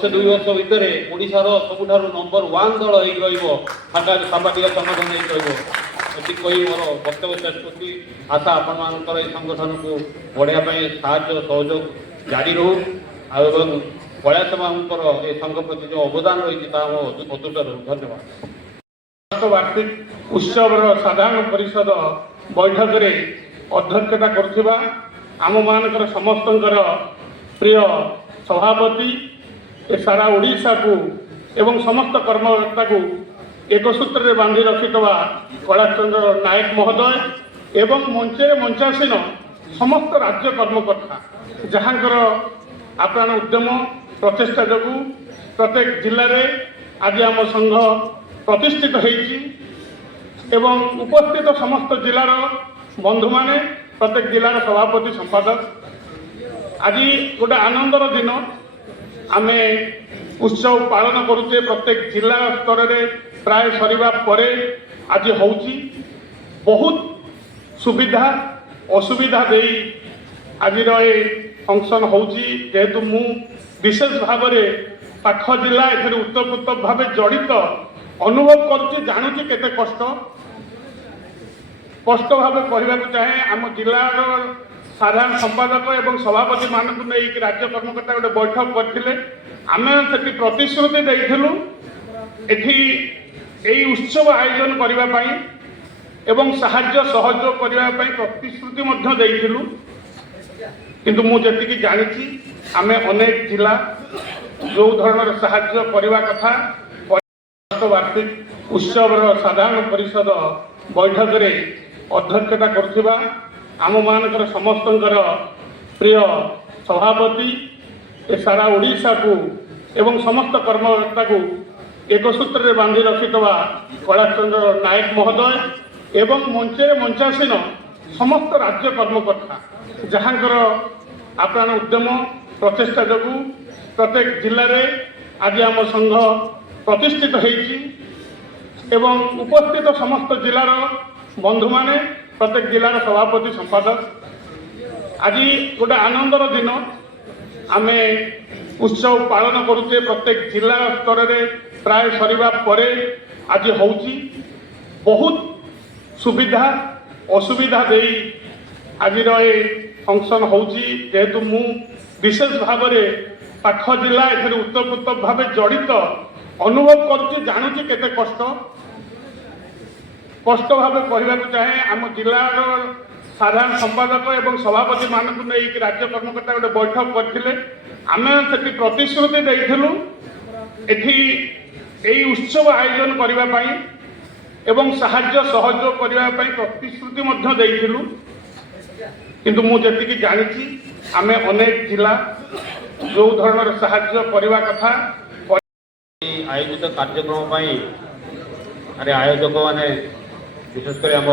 वर्ष 2 वर्ष भितर ओडिशार सबुठारु नंबर 1 दल हो सामाजिक संगठन होती कही मोर वक्तव्य शेष करती। आशा आपण संगठन को बढ़ाई साहय सहयोग जारी रो एवं प्रयास संघ प्रति जो अवदान रही अतुट रू। धन्यवाद। वार्षिक उत्सव साधारण परिषद बैठक रे अध्यक्षता करुवा आम मानकर समस्त प्रिय सभापति सारा ओडिशा को एवं समस्त कर्मकर्ता को एक सूत्र में बांधि रखिथवा कैलाशचंद्र नायक महोदय एवं मंचे मंचासीन समस्त राज्य कर्मकर्ता जहाँकर आप्राण उद्यम प्रचेषा जो प्रत्येक जिले में आज आम संघ प्रतिष्ठित होती एवं उपस्थित समस्त जिलार बंधु माने प्रत्येक जिलार सभापति संपादक आज गोटे आनंदर दिन आमे उत्सव पालन करुचे। प्रत्येक जिला स्तर में प्राय सरीबा परे आज होउची बहुत सुविधा असुविधा दे आज फंक्शन होउची जेहेतु मु विशेष भाव में पाख जिला एथे उत्तरपूर्त भाव जड़ित अनुभव करुच्ची जानूची केते कष्ट स्पष्ट भाव कहवा चाहे आम जिलार साधारण संपादक एवं सभापति मानक नहीं राज्य कर्मकर्ता गोटे बैठक करते आमे से प्रतिश्रुति देइथिलु एठी एई उत्सव आयोजन करने एवं साहाय्य सहयोग करने प्रतिश्रुति मध्य देइथिलु किंतु मु जेतिकी जानिछि आमे अनेक जिला जो धৰণৰ साहाय्य करने कथा वार्षिक उत्सव साधारण परिषद बैठक रे अध्यक्षता करुवा आम मानकर समस्त प्रिय सभापति सारा ओडिशा को एवं समस्त कर्मकर्ता को एक सूत्र में बांधि रखिथवा कैलाशचंद्र नायक महोदय एवं मंचे मंचासीन समस्त राज्य कर्मकर्ता जहाँकर आप्राण उद्यम प्रचेषा जो प्रत्येक जिले में आज आम संघ प्रतिष्ठित होती एवं उपस्थित समस्त जिलार बंधु माने प्रत्येक जिलार सभापति संपादक आज गोटे आनंदर दिन आमे उत्सव पालन करुचे। प्रत्येक जिला स्तर में प्राय सरीबा परे आज होउची बहुत सुविधा असुविधा दे आज फंक्शन होउची जेहेतु मु विशेष भाव में पाख जिला एथे उत्तरपूर्त भाव जड़ित अनुभव करुच्ची जानूची केते कष्ट स्पष्ट भाव कहवा चाहे आम जिलार साधारण संपादक एवं सभापति मानक नहीं राज्य कर्मकर्ता गोटे बैठक करते आमे से प्रतिश्रुति देइथिलु एठी एई उत्सव आयोजन करने एवं साहाय्य सहयोग करने प्रतिश्रुति मध्य देइथिलु किंतु मु जेतिकी जानिछि आमे अनेक जिला जो धৰণৰ साहाय्य करने कथा आयोजित कार्यक्रम अरे आयोजक माने विशेषकर आम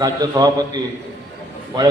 राज्य सभापति बड़े